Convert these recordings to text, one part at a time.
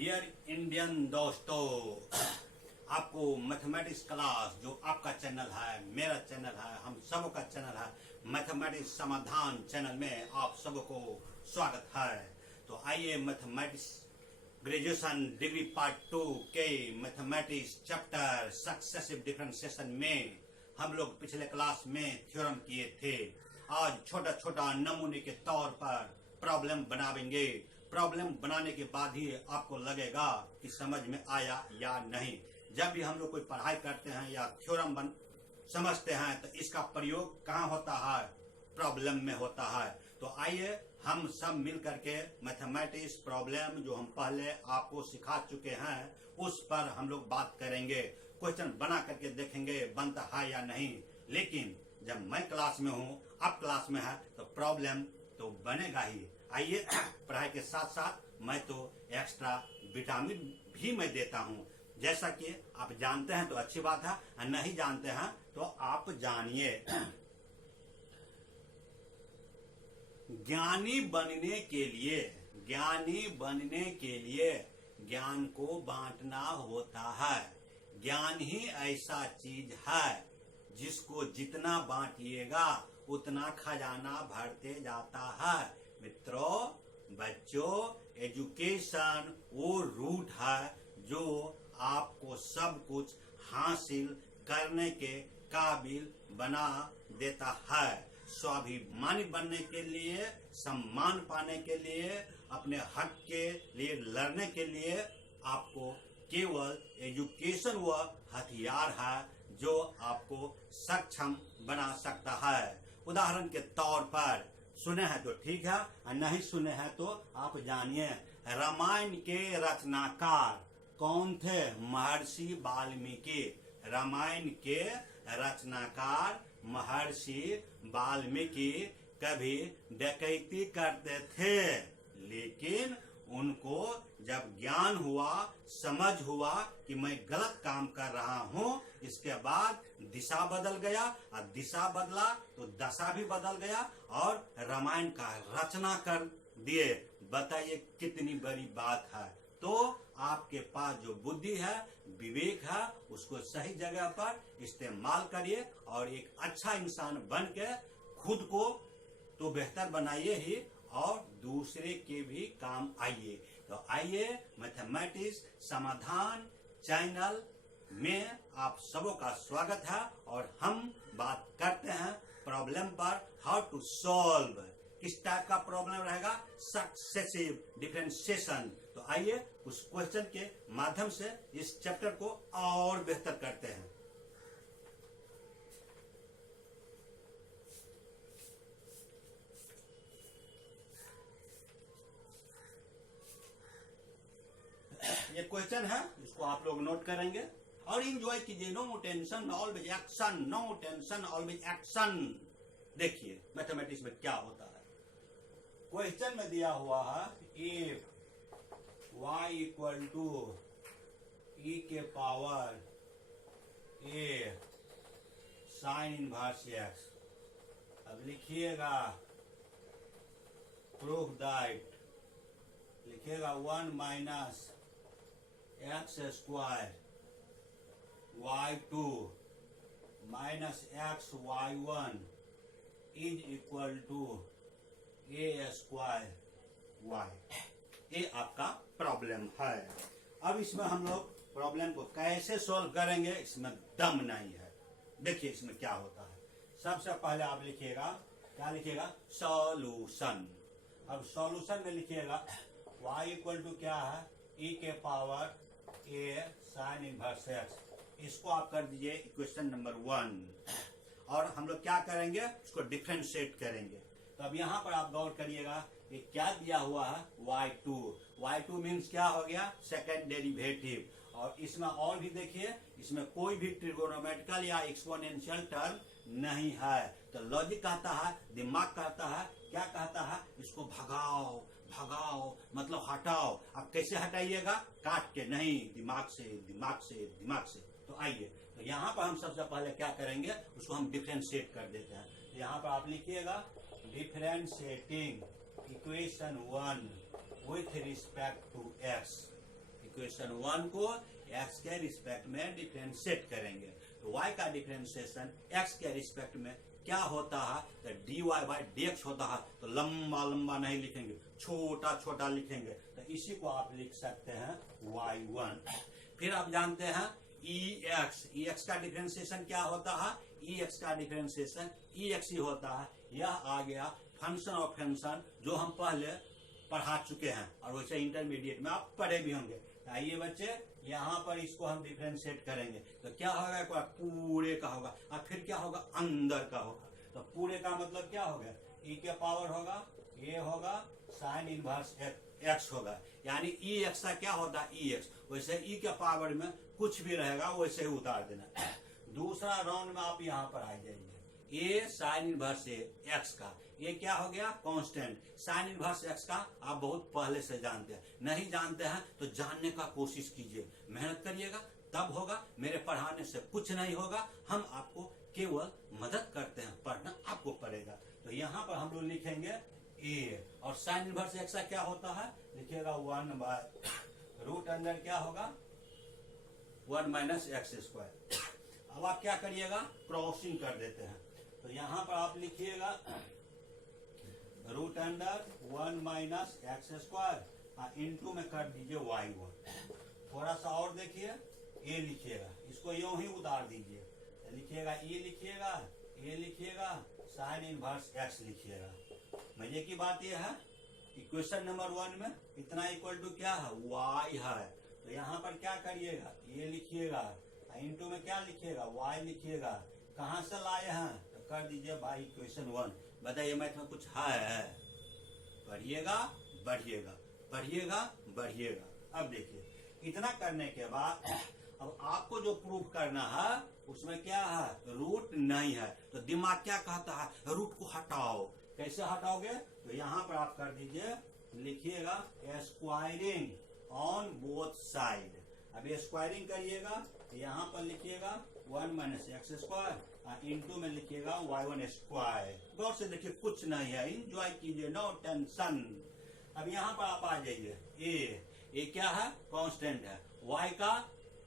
Dear Indian दोस्तों, आपको mathematics class जो आपका चैनल है, मेरा चैनल है, हम सब का चैनल है, मैथमेटिक्स समाधान चैनल में आप सबको स्वागत है। तो आइए मैथमेटिक्स ग्रेजुएशन डिग्री पार्ट 2 के मैथमेटिक्स चैप्टर सक्सेसिव डिफरेंशिएशन में हम लोग पिछले क्लास में थ्योरम किए थे। आज छोटा छोटा नमूने के तौर पर प्रॉब्लम बनाएंगे। प्रॉब्लम बनाने के बाद ही आपको लगेगा कि समझ में आया या नहीं। जब भी हम लोग कोई पढ़ाई करते हैं या थ्योरम समझते हैं तो इसका प्रयोग कहाँ होता है? प्रॉब्लम में होता है। तो आइए हम सब मिल करके मैथमेटिक्स प्रॉब्लम जो हम पहले आपको सिखा चुके हैं उस पर हम लोग बात करेंगे। क्वेश्चन बना करके देखेंगे बनता है या नहीं। लेकिन जब मैं क्लास में हूँ, आप क्लास में है, तो प्रॉब्लम तो बनेगा ही। आइए, पढ़ाई के साथ साथ मैं तो एक्स्ट्रा विटामिन भी मैं देता हूँ। जैसा कि आप जानते हैं तो अच्छी बात है, और नहीं जानते हैं तो आप जानिए। ज्ञानी बनने के लिए ज्ञान को बांटना होता है। ज्ञान ही ऐसा चीज है जिसको जितना बांटिएगा उतना खजाना भरते जाता है। मित्रों, बच्चों, एजुकेशन वो रूट है जो आपको सब कुछ हासिल करने के काबिल बना देता है। स्वाभिमानी बनने के लिए, सम्मान पाने के लिए, अपने हक के लिए लड़ने के लिए आपको केवल एजुकेशन वो हथियार है जो आपको सक्षम बना सकता है। उदाहरण के तौर पर सुने हैं तो ठीक है, और नहीं सुने हैं तो आप जानिए। रामायण के रचनाकार कौन थे? महर्षि वाल्मीकि। रामायण के रचनाकार महर्षि वाल्मीकि कभी डकैती करते थे, लेकिन उनको जब ज्ञान हुआ, समझ हुआ कि मैं गलत काम कर रहा हूँ, इसके बाद दिशा बदल गया, और दिशा बदला तो दशा भी बदल गया और रामायण का रचना कर दिए। बताइए कितनी बड़ी बात है। तो आपके पास जो बुद्धि है, विवेक है, उसको सही जगह पर इस्तेमाल करिए और एक अच्छा इंसान बन के खुद को तो बेहतर बनाइए ही और दूसरे के भी काम आइए। तो आइए, मैथमेटिक्स समाधान चैनल में आप सबों का स्वागत है और हम बात करते हैं प्रॉब्लम पर। हाउ टू सॉल्व, किस टाइप का प्रॉब्लम रहेगा? Successive differentiation. तो आइए उस क्वेश्चन के माध्यम से इस चैप्टर को और बेहतर करते हैं। ये क्वेश्चन है, इसको आप लोग नोट करेंगे और इंजॉय कीजिए। No tension always action, no tension always action. देखिए मैथमेटिक्स में क्या होता है। क्वेश्चन में दिया हुआ है if y equal to e के power a sine inverse x। अब लिखिएगा प्रूफ दैट, लिखिएगा 1 minus x square y2 minus x y1 is equal to a square y। ये आपका प्रॉब्लम है। अब इसमें हम लोग प्रॉब्लम को कैसे सॉल्व करेंगे, इसमें दम नहीं है। देखिए इसमें क्या होता है। सबसे पहले आप लिखिएगा, क्या लिखिएगा? सॉल्यूशन। अब सॉल्यूशन में लिखिएगा y इक्वल टू क्या है? e के power a sine inverse x। इसको आप कर दीजिए इक्वेशन नंबर 1 और हम लोग क्या करेंगे? इसको डिफरेंशिएट करेंगे। तो अब यहाँ पर आप गौर करिएगा, ये क्या दिया हुआ है? y2। y2 मीन्स क्या हो गया? Second derivative. और इसमें और भी देखिए, इसमें कोई भी ट्रिगोनोमेट्रिकल या एक्सपोनेंशियल टर्म नहीं है। तो लॉजिक कहता है, दिमाग कहता है, क्या कहता है? इसको भगाओ भगाओ, मतलब हटाओ। अब कैसे हटाइएगा? काट के नहीं, दिमाग से दिमाग से दिमाग से। तो आइए, तो यहाँ पर हम सबसे पहले क्या करेंगे? उसको हम डिफरेंशिएट कर देते हैं। तो यहाँ पर आप लिखिएगा differentiating equation 1 with respect to x। Equation 1 को x के रिस्पेक्ट में डिफरेंशिएट करेंगे। तो y का डिफरेंशिएशन x के रिस्पेक्ट में क्या होता है, तो dy बाई dx होता है। तो लंबा लंबा नहीं लिखेंगे, छोटा छोटा लिखेंगे। तो इसी को आप लिख सकते हैं y1। फिर आप जानते हैं ex का डिफरेंशिएशन क्या होता है, ex का डिफरेंशिएशन ex ही होता है। यह आ गया फंक्शन ऑफ फंक्शन जो हम पहले पढ़ा चुके हैं और वैसे इंटरमीडिएट में आप पढ़े भी होंगे। आइए बच्चे, यहाँ पर इसको हम डिफरेंशिएट करेंगे तो क्या होगा, एक बार पूरे का होगा और फिर क्या होगा, अंदर का होगा। तो पूरे का मतलब क्या होगा, e के पावर होगा, ये होगा साइन इनवर्स x होगा, यानी ex का क्या होता है ex। वैसे e के पावर में कुछ भी रहेगा वैसे ही उतार देना। दूसरा राउंड में आप यहाँ पर आ जाइए, ये साइन इनवर्स x का ये क्या हो गया, कांस्टेंट। साइन इनवर्स x का आप बहुत पहले से जानते हैं, नहीं जानते हैं तो जानने का कोशिश कीजिए, मेहनत करिएगा तब होगा। मेरे पढ़ाने से कुछ नहीं होगा, हम आपको केवल मदद करते हैं, पढ़ना आपको पड़ेगा। तो यहाँ पर हम लोग लिखेंगे a और साइन इनवर्स x का क्या होता है, लिखिएगा 1 बाय रूट अंदर क्या होगा 1 माइनस एक्स स्क्वायर। अब आप क्या करिएगा, क्रॉसिंग कर देते हैं। तो यहाँ पर आप लिखिएगा root under 1 minus x square into में कर दीजिए y1। थोड़ा सा और देखिए, a लिखिएगा, इसको यूं ही उतार दीजिए, लिखिएगा ए लिखिएगा साइन इनवर्स x लिखिएगा। मजे की बात यह है, इक्वेशन नंबर 1 में इतना इक्वल टू क्या है, y है। तो यहाँ पर क्या करिएगा, ये लिखिएगा इंटू में क्या लिखिएगा, y लिखिएगा। कहाँ से लाए हैं, तो कर दीजिए बाई इक्वेशन 1। बताइए मैथ में कुछ है, पढ़िएगा बढ़िएगा, पढ़िएगा बढ़िएगा। अब देखिए इतना करने के बाद अब आपको जो प्रूफ करना है उसमें क्या है, रूट नहीं है। तो दिमाग क्या कहता है, रूट को हटाओ। कैसे हटाओगे, तो यहाँ पर आप कर दीजिए, लिखिएगा स्क्वायरिंग ऑन बोथ साइड। अब स्क्वायरिंग करिएगा, यहाँ पर लिखिएगा 1 माइनस एक्स स्क्वायर इंटू में लिखिएगा y1 स्क्वायर। गौर से देखिए, कुछ नहीं है, इंजॉय कीजिए, नो टेंशन। अब यहाँ पर आप आ जाइए, ए क्या है, कांस्टेंट है। y का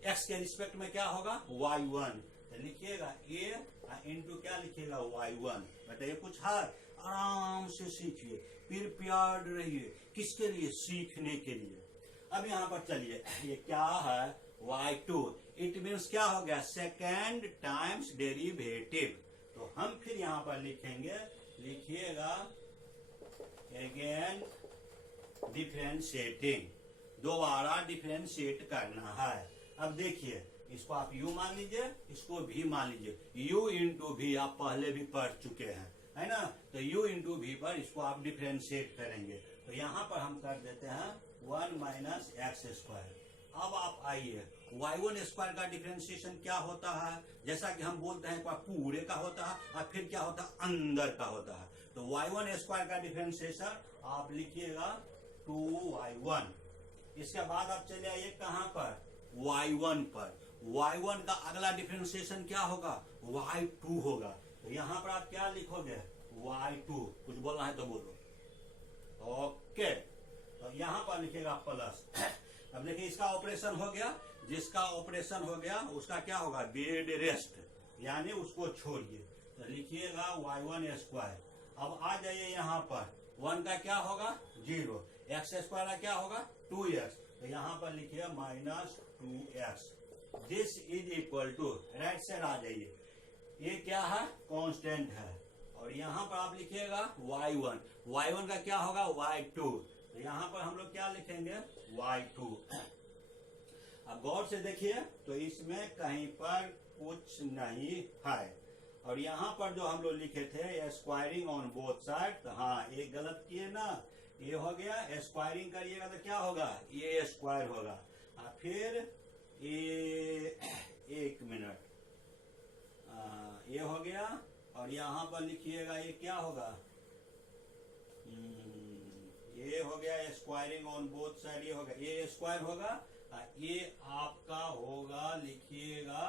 x के रिस्पेक्ट में क्या होगा, y1। तो लिखिएगा a इंटू क्या लिखिएगा y1। बताइए कुछ है, आराम से सीखिए, प्रिपेयर्ड रहिए। किसके लिए, सीखने के लिए। अब यहाँ पर चलिए, ये क्या है, y2। इट मीन्स क्या हो गया, सेकेंड टाइम्स डेरिवेटिव। तो हम फिर यहाँ पर लिखेंगे, लिखिएगा अगेन डिफरेंशिएटिंग, दोबारा डिफरेंशिएट करना है। अब देखिए, इसको आप u मान लीजिए, इसको v मान लीजिए। u इंटू v आप पहले भी पढ़ चुके हैं, है ना। तो u इंटू v पर इसको आप डिफरेंशिएट करेंगे। तो यहाँ पर हम कर देते हैं 1 माइनस एक्स स्क्वायर। अब आप आइए, y1 स्क्वायर का डिफरेंशिएशन क्या होता है, जैसा कि हम बोलते हैं पूरे का होता है और फिर क्या होता है, अंदर का होता है। तो y1 स्क्वायर का डिफरेंशिएशन आप लिखिएगा 2y1। इसके बाद आप चले आइए कहाँ पर, y1 पर। y1 का अगला डिफरेंशिएशन क्या होगा, y2 होगा। तो यहाँ पर आप क्या लिखोगे, y2। कुछ बोलना है तो बोलो, ओके। तो यहाँ पर लिखिएगा प्लस। अब देखिए इसका ऑपरेशन हो गया, जिसका ऑपरेशन हो गया उसका क्या होगा, बेड रेस्ट, यानी उसको छोड़िए। तो लिखिएगा y1 स्क्वायर। अब आ जाइए यहाँ पर, 1 का क्या होगा 0, एक्स स्क्वायर का क्या होगा 2x। तो यहाँ पर लिखिए minus 2x। This is equal to, right side आ जाइए, ये क्या है, कांस्टेंट है। और यहाँ पर आप लिखिएगा y1 का क्या होगा y2। तो यहाँ पर हम लोग क्या लिखेंगे, y2। अब गौर से देखिए, तो इसमें कहीं पर कुछ नहीं है। और यहाँ पर जो हम लोग लिखे थे स्क्वायरिंग ऑन बोथ साइड, तो हाँ ये गलत किए ना, ये हो गया। स्क्वायरिंग करिएगा तो क्या होगा, ये स्क्वायर होगा। फिर ये 1 मिनट, ये हो गया। और यहाँ पर लिखिएगा ये क्या होगा, ये हो गया स्क्वायरिंग ऑन बोथ साइड, ये होगा, ये स्क्वायर होगा। ये आपका होगा, लिखिएगा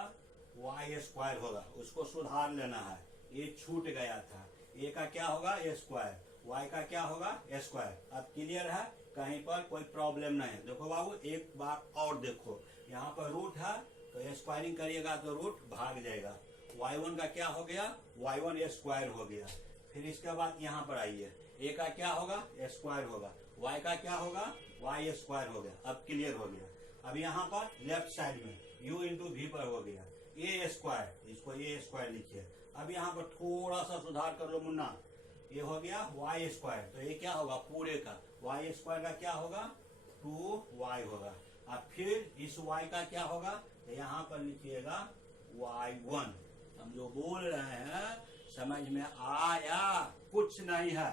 y स्क्वायर होगा, उसको सुधार लेना है, ये छूट गया था। ए का क्या होगा, ए स्क्वायर, y का क्या होगा, स्क्वायर। अब क्लियर है, कहीं पर कोई प्रॉब्लम नहीं है। देखो बाबू एक बार और देखो, यहाँ पर रूट है तो स्क्वायरिंग करिएगा तो रूट भाग जाएगा। y1 का क्या हो गया, y1 स्क्वायर हो गया। फिर इसके बाद यहाँ पर आइए, a का क्या होगा, स्क्वायर होगा, y का क्या होगा, y स्क्वायर हो गया। अब क्लियर हो गया। अब यहाँ पर लेफ्ट साइड में u इंटू वी पर हो गया a स्क्वायर, इसको a स्क्वायर लिखिए। अब यहाँ पर थोड़ा सा सुधार कर लो मुन्ना, ये हो गया y स्क्वायर, तो ये क्या होगा पूरे का, y स्क्वायर का क्या होगा 2y होगा। अब फिर इस y का क्या होगा, तो यहाँ पर लिखिएगा y1। हम जो बोल रहे हैं समझ में आया, कुछ नहीं है,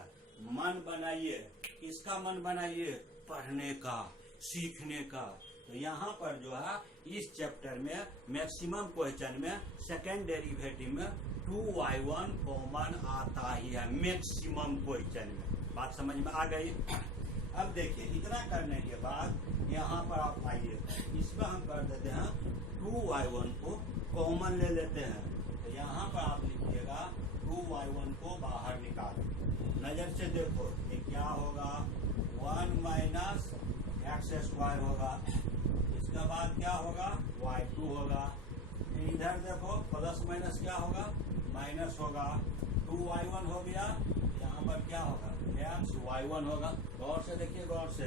मन बनाइए। किसका मन बनाइए, पढ़ने का, सीखने का। तो यहाँ पर जो है इस चैप्टर में मैक्सिमम क्वेश्चन में सेकेंड डेरिवेटिव में 2y1 कॉमन आता ही है, मैक्सिमम क्वेश्चन में। बात समझ में आ गई। अब देखिए इतना करने के बाद यहाँ पर आप आइए, इसमें हम कर देते हैं 2y1 को कॉमन ले लेते हैं। तो यहाँ पर आप लिखिएगा 2y1 को बाहर निकालो, नजर से देखो ये क्या होगा, 1 माइनस एक्स स्क्वायर होगा। इसके बाद क्या होगा, y2 होगा। इधर देखो प्लस माइनस क्या होगा, माइनस होगा। 2y1 हो गया, यहाँ पर क्या होगा, एक्स y1 होगा। गौर से देखिए, गौर से,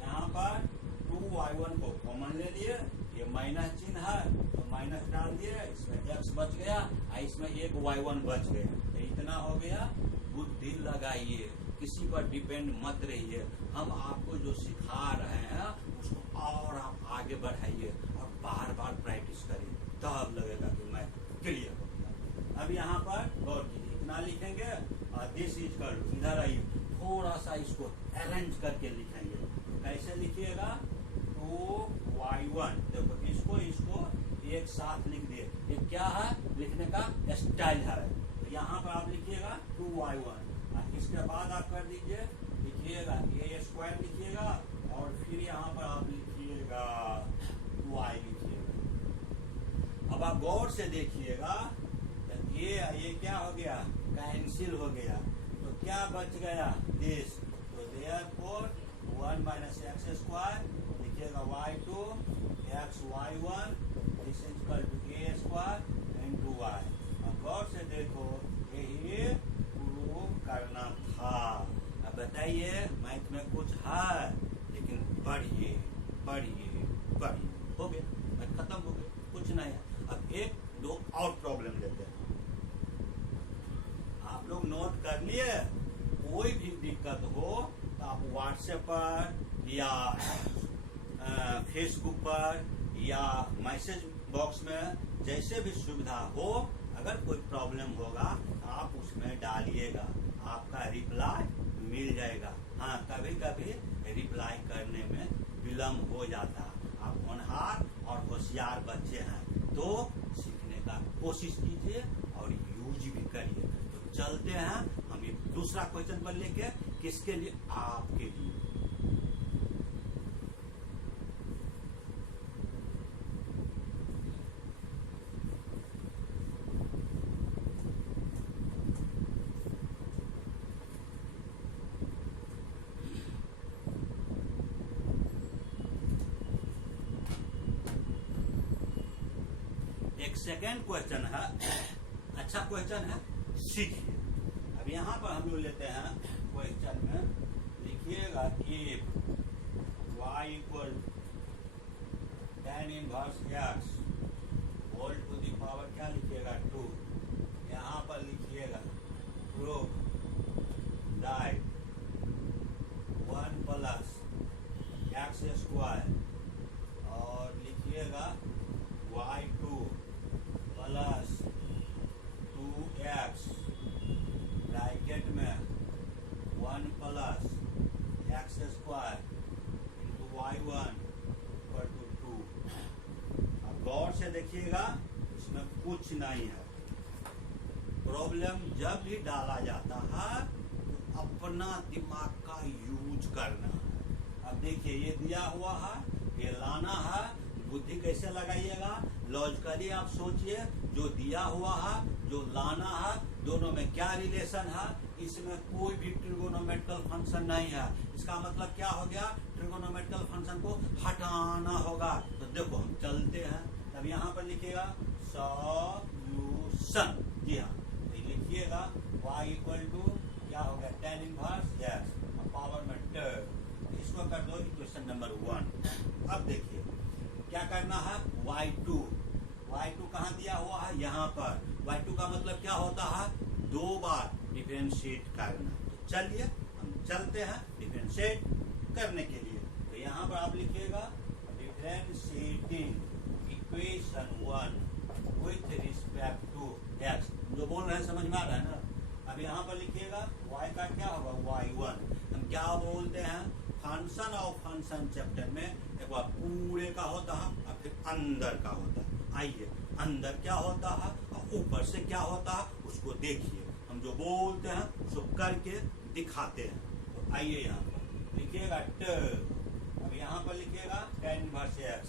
यहाँ पर 2y1 को कॉमन ले लिए, ये माइनस चिन्ह है तो माइनस डाल दिए, इसमें x बच गया, इसमें एक y1 बच गया। तो इतना हो गया। बुद्धि लगाइए, किसी पर डिपेंड मत रहिए। हम आपको जो सिखा रहे हैं उसको और आप आगे बढ़ाइए और बार बार प्रैक्टिस करिए, तब लगेगा कि मैं क्लियर हो गया। अब यहाँ पर गौर कीजिए, इतना लिखेंगे और दिस इज कर, इधर आइए, थोड़ा सा इसको अरेंज करके लिखेंगे। कैसे लिखिएगा, 2y1, देखो इसको इसको एक साथ लिख दिए। ये क्या है, लिखने का स्टाइल है। तो यहाँ पर आप लिखिएगा 2y1, इसके बाद आप कर दीजिए, लिखिएगा a स्क्वायर लिखिएगा और फिर यहाँ पर आप लिखिएगा y लिखिएगा। अब आप गौर से देखिएगा, ये क्या हो गया, कैंसिल हो गया। तो क्या बच गया, दिस। तो देयरफॉर 1 माइनस एक्स स्क्वायर लिखिएगा y2 x y1 this is equal to a square into y। अब गौर से देखो, यही प्रूव करना था। अब बताइए मैथ में कुछ है, लेकिन पढ़िए पढ़िए पढ़िए, हो गया, मैथ खत्म हो गया, कुछ नहीं है। अब एक दो और प्रॉब्लम लेते हैं, आप लोग नोट कर लिए। कोई भी दिक्कत हो तो आप व्हाट्सएप पर या फेसबुक पर या मैसेज बॉक्स में, जैसे भी सुविधा हो, अगर कोई प्रॉब्लम होगा आप उसमें डालिएगा, आपका रिप्लाई मिल जाएगा। हाँ, कभी कभी रिप्लाई करने में विलम्ब हो जाता। आप होनहार और होशियार बच्चे हैं तो सीखने का कोशिश कीजिए और यूज भी करिए। तो चलते हैं हम एक दूसरा क्वेश्चन पर लेके, किसके लिए, आपके लिए। एक सेकेंड क्वेश्चन है, अच्छा क्वेश्चन है, सीखिए। अब यहाँ पर हम लोग लेते हैं क्वेश्चन में, लिखिएगा कि y equal tan inverse x whole to the power क्या लिखिएगा 2। यहाँ पर लिखिएगा proof that 1 plus x square और लिखिएगा y2 प्लस 2x ब्रैकेट में 1 plus x square into y1 equal to 2। अब गौर से देखिएगा, इसमें कुछ नहीं है। प्रॉब्लम जब भी डाला जाता है तो अपना दिमाग का यूज करना है। अब देखिए ये दिया हुआ है, ये लाना है, बुद्धि कैसे लगाइएगा, लॉजिकली आप सोचिए। जो दिया हुआ है, जो लाना है, दोनों में क्या रिलेशन है, इसमें कोई भी ट्रिगोनोमेट्रिकल फंक्शन नहीं है। इसका मतलब क्या हो गया, ट्रिगोनोमेट्रिकल फंक्शन को हटाना होगा। तो देखो हम चलते हैं, अब यहाँ पर लिखिएगा सॉल्यूशन। जी हाँ, तो लिखिएगा y इक्वल टू क्या हो गया, tan इनवर्स x पावर में 2। इसको कर दो इक्वेशन नंबर 1। अब देखिए क्या करना है, y2 कहाँ दिया हुआ है, यहाँ पर। y2 का मतलब क्या होता है, 2 बार डिफरेंशिएट करना। तो चलिए हम चलते हैं डिफरेंशिएट करने के लिए। तो यहाँ पर आप लिखिएगा differentiating equation 1 with respect to x। जो बोल रहे हैं समझ में आ रहा है ना। अब यहाँ पर लिखिएगा y का क्या होगा, y1। हम क्या बोलते हैं, फंक्शन और फंक्शन चैप्टर में एक बार पूरे का होता है और फिर अंदर का होता है। आइए अंदर क्या होता है और ऊपर से क्या होता है उसको देखिए। हम जो बोलते हैं उसको करके दिखाते हैं। तो आइए यहाँ पर लिखिएगा ट। अब यहाँ पर लिखिएगा tan इनवर्स x।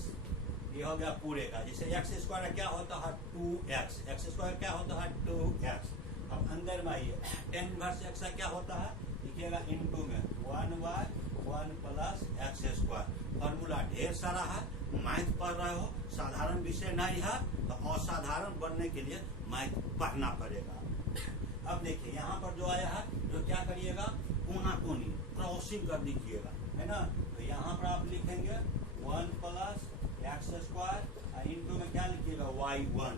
ये हो गया पूरे का। जैसे x स्क्वायर क्या होता है 2x, x स्क्वायर क्या होता है 2x। अब अंदर में आइए, tan इनवर्स x क्या होता है, लिखिएगा इनटू में 1/1 प्लस x स्क्वायर। फॉर्मूला ढेर सारा है, मैथ पढ़ रहे हो, साधारण विषय नहीं है तो असाधारण बनने के लिए मैथ पढ़ना पड़ेगा। अब देखिए यहाँ पर जो आया है, जो क्या करिएगा, कोना कोनी क्रॉसिंग कर दीजिएगा, है ना। तो यहाँ पर आप लिखेंगे 1 प्लस x स्क्वायर इनटू में क्या लिखिएगा y1।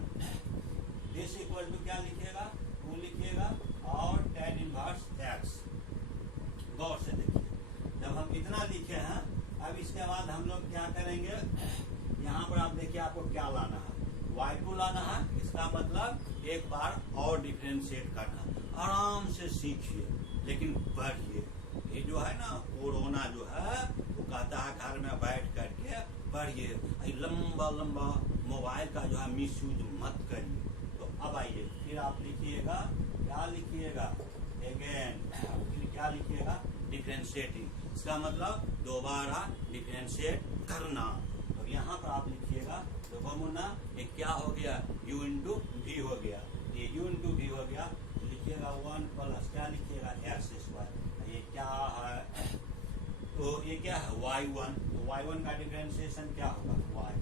दिस इक्वल टू क्या लिखिएगा, 2 लिखिएगा और tan इनवर्स x। गौर से देखिए, जब हम इतना लिखे हैं, अब इसके बाद हम लोग क्या करेंगे, यहाँ पर आप देखिए आपको क्या लाना है, y2 लाना है। इसका मतलब एक बार और डिफरेंशिएट करना। आराम से सीखिए लेकिन पढ़िए। ये जो है ना कोरोना जो है वो कहता है घर में बैठ करके पढ़िए, लंबा लंबा मोबाइल का जो है मिस यूज मत करिए। तो अब आइए फिर आप लिखिएगा, क्या लिखिएगा अगेन, फिर क्या लिखिएगा डिफरेंशिएटिंग। इसका मतलब दोबारा डिफरेंशिएट करना। तो यहाँ पर आप लिखिएगा देखो मुन्ना, ये क्या हो गया, u इंटू वी हो गया। ये u इंटू वी हो गया, लिखिएगा 1 प्लस क्या लिखिएगा x स्क्वायर। ये क्या है, तो ये क्या है y1। तो y1 का डिफरेंशिएशन क्या होगा y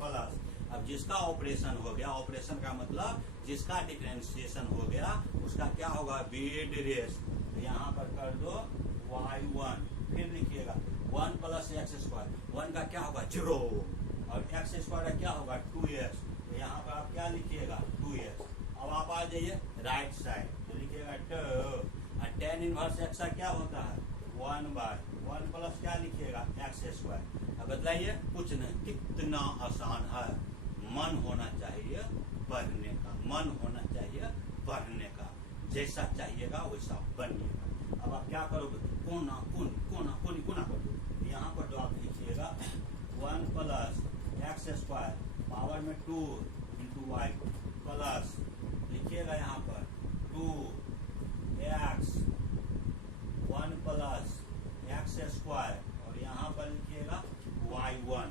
प्लस। अब जिसका ऑपरेशन हो गया, ऑपरेशन का मतलब जिसका डिफरेंशिएशन हो गया उसका क्या होगा बेड रेस। तो यहाँ पर कर दो y1, फिर लिखिएगा 1 प्लस x स्क्वायर। 1 का क्या होगा 0 और x स्क्वायर क्या होगा 2x। तो यहाँ पर आप क्या लिखिएगा 2x। अब आप आ जाइए राइट साइड, तो लिखिएगा tan इनवर्स x का क्या होता है 1/1 प्लस क्या लिखिएगा x स्क्वायर। अब बताइए, कुछ नहीं, कितना आसान है। मन होना चाहिए पढ़ने का, मन होना चाहिए पढ़ने का, जैसा चाहिएगा वैसा बनिएगा। अब आप क्या करोगे, कोना कोनी कर दो। यहाँ पर जो आप लिखिएगा 1 प्लस x स्क्वायर पावर में 2 इंटू वाई प्लस लिखिएगा यहाँ पर 2x 1 प्लस x स्क्वायर और यहाँ पर लिखिएगा y1।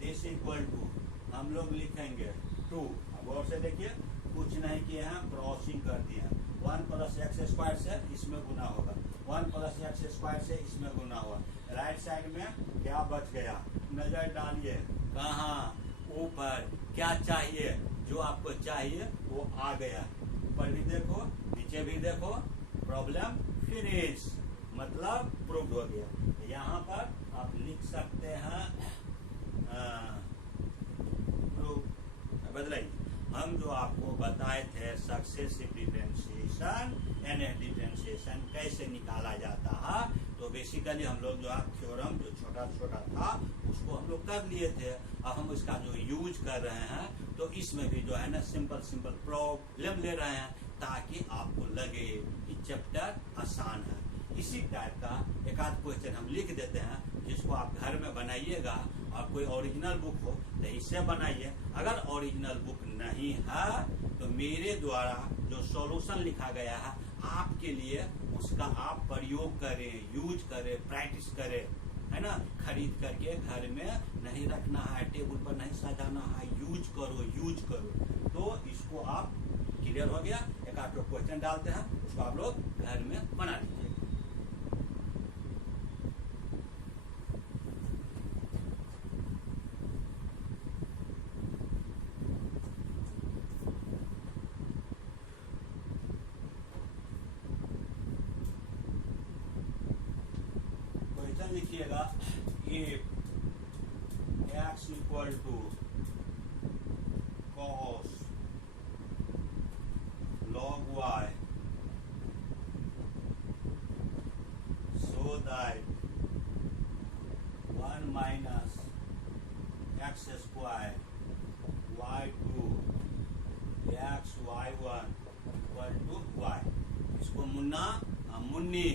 दिस इक्वल टू हम लोग लिखेंगे 2। अब और से देखिए, कुछ नहीं किए हैं, क्रॉसिंग कर दिए हैं। 1 प्लस एक्स स्क्वायर से इसमें गुना होगा, 1 प्लस एक्स स्क्वायर से इसमें गुना हुआ। राइट साइड में क्या बच गया, नजर डालिए कहाँ, ऊपर। क्या चाहिए, जो आपको चाहिए वो आ गया। ऊपर भी देखो, नीचे भी देखो, प्रॉब्लम फिनिश, मतलब प्रूव हो गया। यहाँ पर आप लिख सकते हैं बदलाइए। हम जो आपको बताए थे सक्सेसिव डिफरेंशिएशन यानी डिफरेंशिएशन कैसे निकाला जाता है, तो बेसिकली हम लोग जो है थ्योरम जो छोटा छोटा था उसको हम लोग कर लिए थे। अब हम इसका जो यूज कर रहे हैं तो इसमें भी जो है ना सिंपल प्रॉब्लम ले रहे हैं ताकि आपको लगे कि चैप्टर आसान है। इसी टाइप का एक आध क्वेश्चन हम लिख देते हैं जिसको आप घर में बनाइएगा, और कोई ओरिजिनल बुक हो तो इससे बनाइए। अगर ओरिजिनल बुक नहीं है तो मेरे द्वारा जो सॉल्यूशन लिखा गया है आपके लिए उसका आप प्रयोग करें, यूज करें, प्रैक्टिस करें, है ना। खरीद करके घर में नहीं रखना है, टेबल पर नहीं सजाना है, यूज करो। तो इसको आप क्लियर हो गया। एक आध क्वेश्चन डालते हैं, उसको आप लोग घर में बना लीजिए। क्वेश्चन लिखिएगा if x equal to cos log y so that 1 minus x square y2 x y1 equal to y। इसको मुन्ना मुन्नी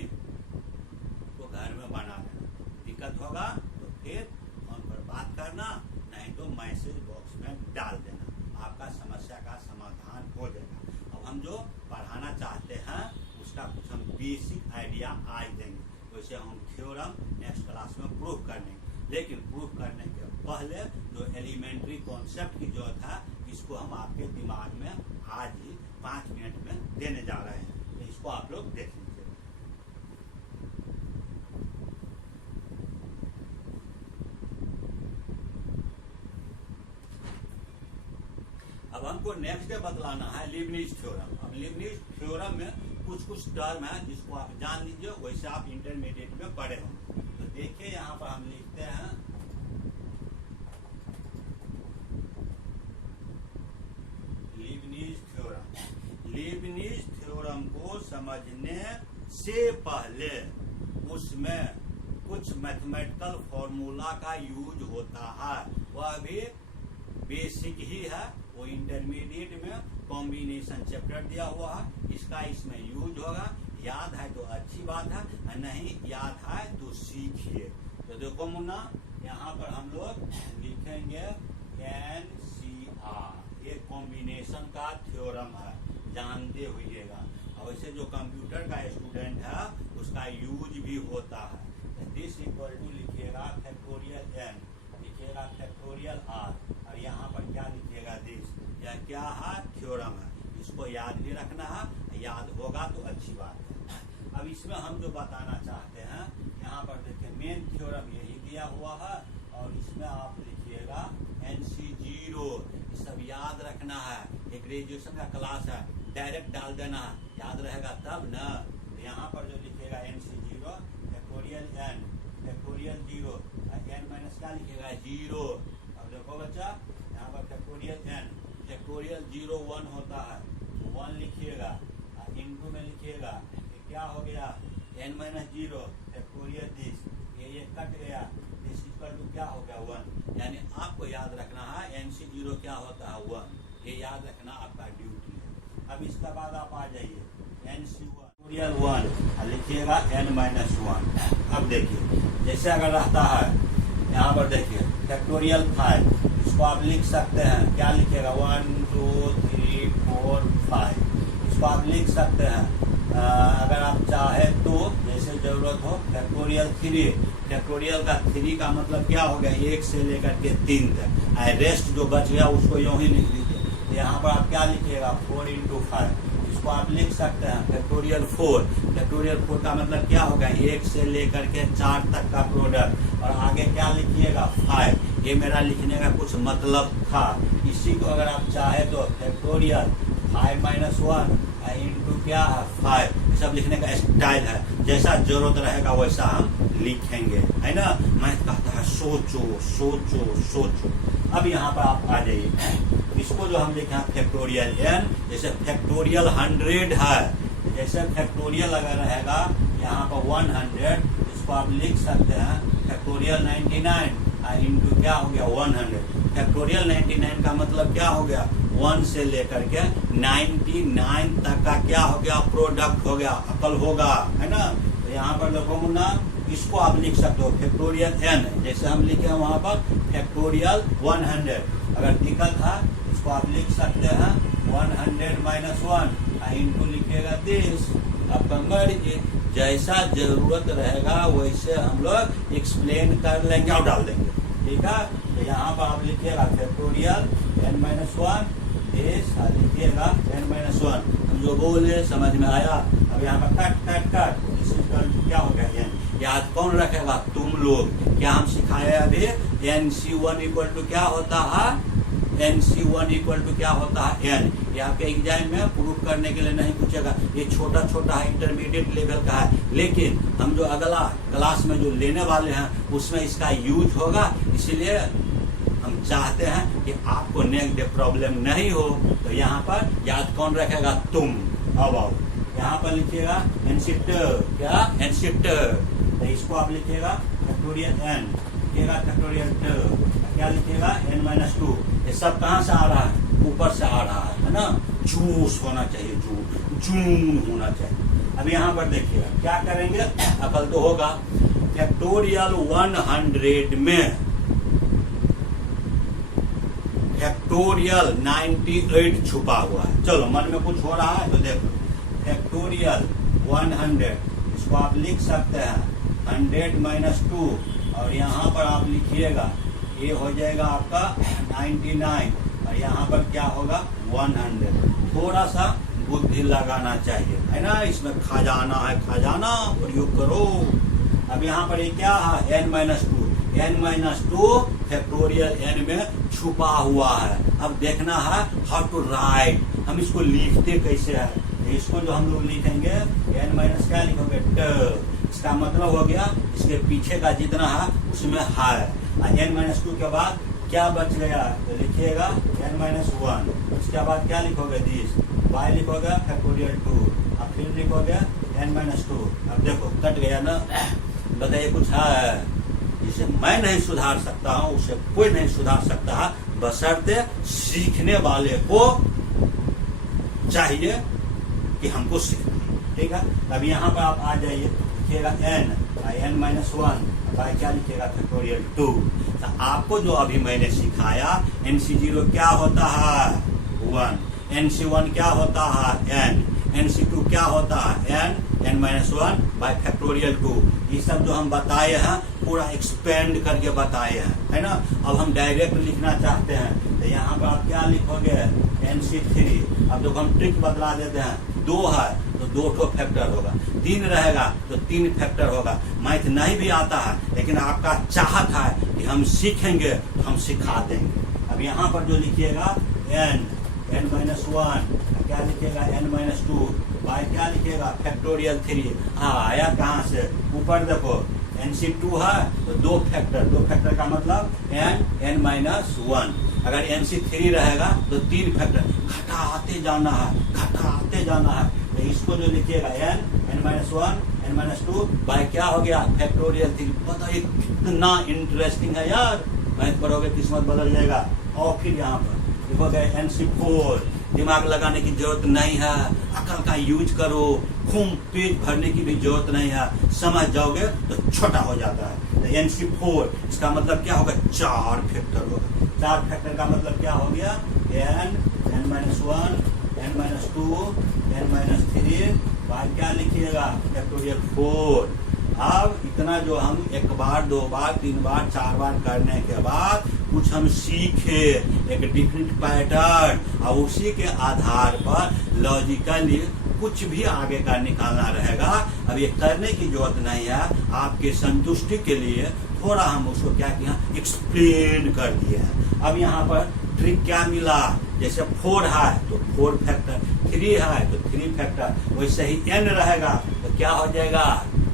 को घर में बना देना। दिक्कत होगा तो फिर फोन पर बात करना, नहीं तो मैसेज बॉक्स में डाल देना, आपका समस्या का समाधान हो जाएगा। अब हम जो पढ़ाना चाहते हैं उसका कुछ हम बेसिक आइडिया आज देंगे, वैसे हम थ्योरम नेक्स्ट क्लास में प्रूफ कर लेंगे। लेकिन प्रूफ करने के पहले जो एलिमेंट्री कॉन्सेप्ट की जरूरत है इसको हम आपके दिमाग में आज ही 5 मिनट में देने जा रहे हैं, तो इसको आप लोग देख लीजिए। अब हमको नेक्स्ट डे बतलाना है लीबनिज थ्योरम। अब लीबनिज थ्योरम में कुछ टर्म है जिसको आप जान लीजिए, वैसे आप इंटरमीडिएट में पढ़े होंगे। तो देखिए यहाँ पर हम लिखते हैं लीबनिज थ्योरम। लीबनिज थ्योरम को समझने से पहले उसमें कुछ मैथमेटिकल फॉर्मूला का यूज होता है, वह भी बेसिक ही है। वो इंटरमीडिएट में कॉम्बिनेशन चैप्टर दिया हुआ है, इसका इसमें यूज होगा। याद है तो अच्छी बात है, नहीं याद है तो सीखिए। तो देखो मुन्ना, यहाँ पर हम लोग लिखेंगे NCR, ये कॉम्बिनेशन का थ्योरम है, जानते हुइएगा। और वैसे जो कंप्यूटर का स्टूडेंट है उसका यूज भी होता है। दिस इक्वल टू लिखिएगा फैक्टोरियल n, लिखिएगा फैक्टोरियल r, और यहाँ पर क्या लिखिएगा दिस। यह क्या है? थ्योरम है, इसको याद भी रखना है, याद होगा तो अच्छी बात है। अब इसमें हम जो बताना चाहते हैं, यहाँ पर देखिए मेन थ्योरम यही दिया हुआ है, और इसमें आप लिखिएगा NC0, ये सब याद रखना है। एक ग्रेजुएशन का क्लास है, डायरेक्ट डाल देना, याद रहेगा तब न। यहाँ पर जो लिखिएगा NC0 factorial n, factorial 0, n minus क्या लिखिएगा 0। अब देखो बच्चा, यहाँ पर फैक्टोरियल n, फैक्टोरियल 0 1 होता है, 1 लिखिएगा, इनटू में लिखिएगा, ये क्या हो गया n माइनस 0 फैक्टोरियल दिस, ये कट गया, दिस इक्वल टू क्या हो गया 1। यानी आपको याद रखना है NC0 क्या होता है 1, ये याद रखना आपका ड्यूटी है। अब इसके बाद आप आ जाइए NC1 फैक्टोरियल 1, लिखिएगा n माइनस 1। अब देखिए जैसे अगर रहता है, यहाँ पर देखिए फैक्टोरियल 5, इसको आप लिख सकते हैं, क्या लिखिएगा 1 2 3 4 5, इसको आप लिख सकते हैं। अगर आप चाहे तो जैसे जरूरत हो फैक्टोरियल 3, फैक्टोरियल का 3 का मतलब क्या हो गया 1 से लेकर के 3 तक, रेस्ट जो बच गया उसको यूं ही लिख दीजिए। यहाँ पर आप क्या लिखिएगा 4 × 5, इसको आप लिख सकते हैं फैक्टोरियल 4, फैक्टोरियल 4 का मतलब क्या होगा 1 से लेकर के 4 तक का प्रोडक्ट, और आगे क्या लिखिएगा 5। ये मेरा लिखने का कुछ मतलब था, इसी को अगर आप चाहे तो फैक्टोरियल 5 माइनस 1 इंटू क्या है 5, सब लिखने का स्टाइल है, जैसा जरूरत रहेगा वैसा हम लिखेंगे, है ना। मैं कहता है सोचो सोचो सोचो। अब यहाँ पर आप आ जाइए, इसको जो हम लिखे हैं फैक्टोरियल n, जैसे फैक्टोरियल 100 है, जैसे फैक्टोरियल अगर रहेगा यहाँ पर 100, इसको आप लिख सकते हैं फैक्टोरियल 99 इंटू क्या हो गया 100। फैक्टोरियल 99 का मतलब क्या हो गया 1 से लेकर के 99 तक का क्या हो गया प्रोडक्ट हो गया, अकल होगा, है ना। तो यहाँ पर देखो मुन्ना, इसको आप लिख सकते हो फैक्टोरियल n, जैसे हम लिखे हैं वहाँ पर फैक्टोरियल 100। अगर दिक्कत है इसको आप लिख सकते हैं 100 माइनस 1 इंटू लिखिएगा दिस। अब कंगाल लीजिए, जैसा जरूरत रहेगा वैसे हम लोग एक्सप्लेन कर लेंगे और डाल देंगे, ठीक है। तो यहाँ पर आप लिखिएगा फैक्टोरियल n माइनस 1 दिस, लिखिएगा n माइनस 1। हम जो बोले समझ में आया। अब यहाँ पर कट कट कट, क्या हो गया n, याद कौन रखेगा? तुम लोग। क्या हम सिखाए अभी? NC1 इक्वल टू क्या होता है? NC1 इक्वल टू क्या होता है? n। ये आपके एग्जाम में प्रूफ करने के लिए नहीं पूछेगा, ये छोटा छोटा है, इंटरमीडिएट लेवल का है, लेकिन हम जो अगला क्लास में जो लेने वाले हैं उसमें इसका यूज होगा। इसीलिए हम चाहते हैं कि आपको नेक्स्ट डे प्रॉब्लम नहीं हो। तो यहाँ पर याद कौन रखेगा? तुम। अब आओ यहाँ पर लिखिएगा NC2, क्या? NC2, तो इसको आप लिखिएगा फैक्टोरियल n, लिखिएगा फैक्टोरियल 2, क्या लिखिएगा? n-2। ये सब कहाँ से आ रहा है? ऊपर से आ रहा है ना? जूस होना चाहिए, जून होना चाहिए। अब यहाँ पर देखिएगा क्या करेंगे, अकल तो होगा। फैक्टोरियल 100 में फैक्टोरियल 98 छुपा हुआ है। चलो मन में कुछ हो रहा है तो देखो, फैक्टोरियल 100, इसको आप लिख सकते हैं 100 - 2, और यहाँ पर आप लिखिएगा ये हो जाएगा आपका 99, और यहाँ पर क्या होगा? 100। थोड़ा सा बुद्धि लगाना चाहिए, है ना? इसमें खजाना है, खजाना प्रयोग करो। अब यहाँ पर ये क्या है? n-2 फैक्टोरियल n में छुपा हुआ है। अब देखना है हाउ टू राइट, हम इसको लिखते कैसे है। इसको जो हम लोग लिखेंगे n- क्या लिखोगे? ट। इसका मतलब हो गया इसके पीछे का जितना है उसमें है। n-2 के बाद क्या बच गया? तो लिखिएगा n-1। उसके बाद क्या लिखोगे? दिस। y लिखोगे फैक्टोरियल 2, अब फिर लिखोगे n-2। अब देखो कट गया ना? बताइए कुछ है? जिसे मैं नहीं सुधार सकता हूँ उसे कोई नहीं सुधार सकता है, बशर्ते सीखने वाले को चाहिए कि हमको सीखना। ठीक है, अब यहाँ पर आप आ जाइए, लिखिएगा n-1, बाय क्या लिखिएगा? फैक्टोरियल 2। तो आपको जो अभी मैंने सिखाया, NC0 क्या होता है? 1, NC1 क्या होता है? n, NC2 क्या होता है? n-1 bye factorial 2। ये सब जो हम बताए हैं पूरा एक्सपेंड करके बताए हैं, है ना? अब हम डायरेक्ट लिखना चाहते हैं तो यहाँ पर आप क्या लिखोगे? NC3। अब देखो हम ट्रिक बदला देते हैं, 2 है तो 2 ठो फैक्टर होगा, 3 रहेगा तो 3 फैक्टर होगा। मैथ नहीं भी आता है लेकिन आपका चाहत है कि हम सीखेंगे तो हम सिखा देंगे। अब यहाँ पर जो लिखिएगा n-1, क्या लिखिएगा? n-2 बाय क्या लिखिएगा? फैक्टोरियल 3। हाँ, आया कहाँ से? ऊपर देखो NC2 है तो 2 फैक्टर का मतलब n-1। अगर NC3 रहेगा तो 3 फैक्टर, घटाते जाना है। तो इसको जो लिखिएगा n-1 n-2 बाय क्या हो गया? फैक्टोरियल 3। बताइए कितना इंटरेस्टिंग है यार, मैथ पढ़ोगे किस्मत बदल जाएगा। और फिर यहाँ पर लिखोगे NC4। दिमाग लगाने की जरूरत नहीं है, अकल का यूज करो, खून पेट भरने की भी जरूरत नहीं है, समझ जाओगे तो छोटा हो जाता है। तो NC4 इसका मतलब क्या होगा? 4 फैक्टर होगा। 4 फैक्टर का मतलब क्या हो गया? n-1 n-2 n-3 बाय क्या लिखिएगा? फैक्टोरियल 4। अब इतना जो हम 1 बार 2 बार 3 बार 4 बार करने के बाद कुछ हम सीखे, एक डिफरेंट पैटर्न, और उसी के आधार पर लॉजिकली कुछ भी आगे का निकालना रहेगा। अब ये करने की जरूरत नहीं है, आपके संतुष्टि के लिए थोड़ा हम उसको क्या किया? एक्सप्लेन कर दिए हैं। अब यहाँ पर ट्रिक क्या मिला? जैसे 4 है तो 4 फैक्टर, 3 है तो 3 फैक्टर, वैसे ही n रहेगा तो क्या हो जाएगा?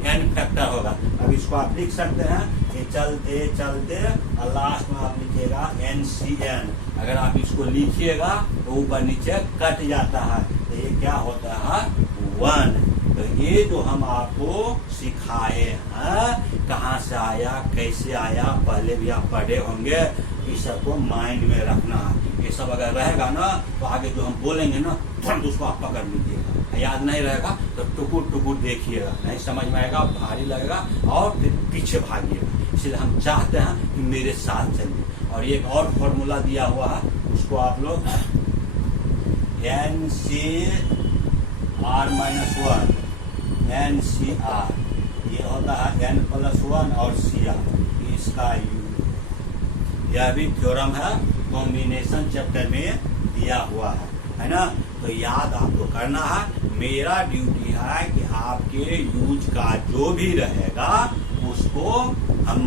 n फैक्टर होगा। अब इसको आप लिख सकते हैं, ये चलते चलते और लास्ट में आप लिखिएगा NCN। अगर आप इसको लिखिएगा तो ऊपर नीचे कट जाता है, तो ये क्या होता है? 1। तो ये जो हम आपको सिखाए हैं, कहाँ से आया, कैसे आया, पहले भी आप पढ़े होंगे, इस सबको माइंड में रखना। ये सब अगर रहेगा ना तो आगे जो हम बोलेंगे ना तुरंत उसको आप पकड़ लीजिएगा। याद नहीं रहेगा तो टुकुर देखिएगा, नहीं समझ में आएगा, भारी लगेगा और फिर पीछे भागिएगा। इसलिए हम चाहते हैं कि मेरे साथ चलिए। और एक और फॉर्मूला दिया हुआ है, उसको आप लोग NCR ये होता है n+1 और CR, इसका यूज। यह भी थ्योरम है, कॉम्बिनेशन चैप्टर में दिया हुआ है ना? तो याद आपको करना है। मेरा ड्यूटी है कि आपके यूज का जो भी रहेगा उसको हम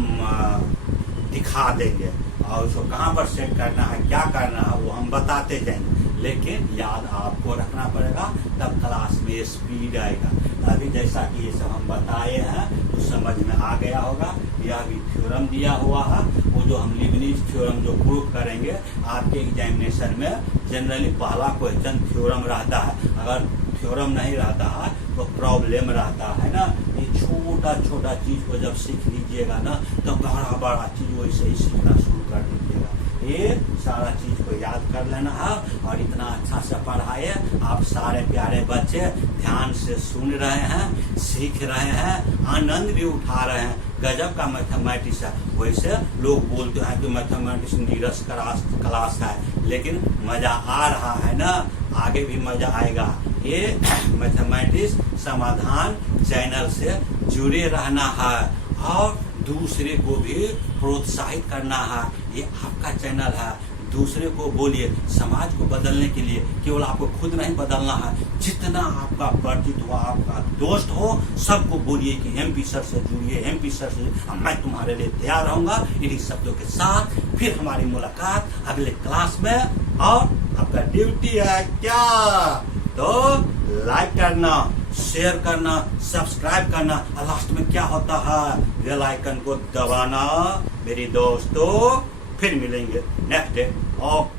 दिखा देंगे, और उसको कहाँ पर सेट करना है, क्या करना है, वो हम बताते जाएंगे। लेकिन याद आपको रखना पड़ेगा, तब क्लास में स्पीड आएगा। अभी जैसा कि ये सब हम बताए हैं तो समझ में आ गया होगा। यह भी थ्योरम दिया हुआ है, वो जो हम लीबनिज थ्योरम जो प्रूव करेंगे आपके एग्जामिनेशन में। जनरली पहला क्वेश्चन थ्योरम रहता है, अगर थ्योरम नहीं रहता है तो प्रॉब्लम रहता है ना। ये छोटा छोटा चीज को जब सीख लीजिएगा ना तो बड़ा बड़ा चीज वैसे ही सीखना शुरू कर दीजिएगा। ये सारा चीज को याद कर लेना है, और इतना अच्छा से पढ़ाए। आप सारे प्यारे बच्चे ध्यान से सुन रहे हैं, सीख रहे हैं, आनंद भी उठा रहे हैं। गजब का मैथमेटिक्स है। वैसे लोग बोलते हैं कि मैथमेटिक्स नीरस क्लास है, लेकिन मजा आ रहा है ना, आगे भी मजा आएगा। ये मैथमेटिक्स समाधान चैनल से जुड़े रहना है और दूसरे को भी प्रोत्साहित करना है। ये आपका चैनल है, दूसरे को बोलिए। समाज को बदलने के लिए केवल आपको खुद नहीं बदलना है, जितना आपका परिचित हो, आपका दोस्त हो, सबको बोलिए कि MP सर से जुड़िए, MP सर से। मैं तुम्हारे लिए तैयार रहूंगा। इन्हीं शब्दों के साथ फिर हमारी मुलाकात अगले क्लास में। और आपका ड्यूटी है क्या, तो लाइक करना, शेयर करना, सब्सक्राइब करना, और लास्ट में क्या होता है, बेल आइकन को दबाना। मेरी दोस्तों फिर मिलेंगे नेक्स्ट डे। ओके।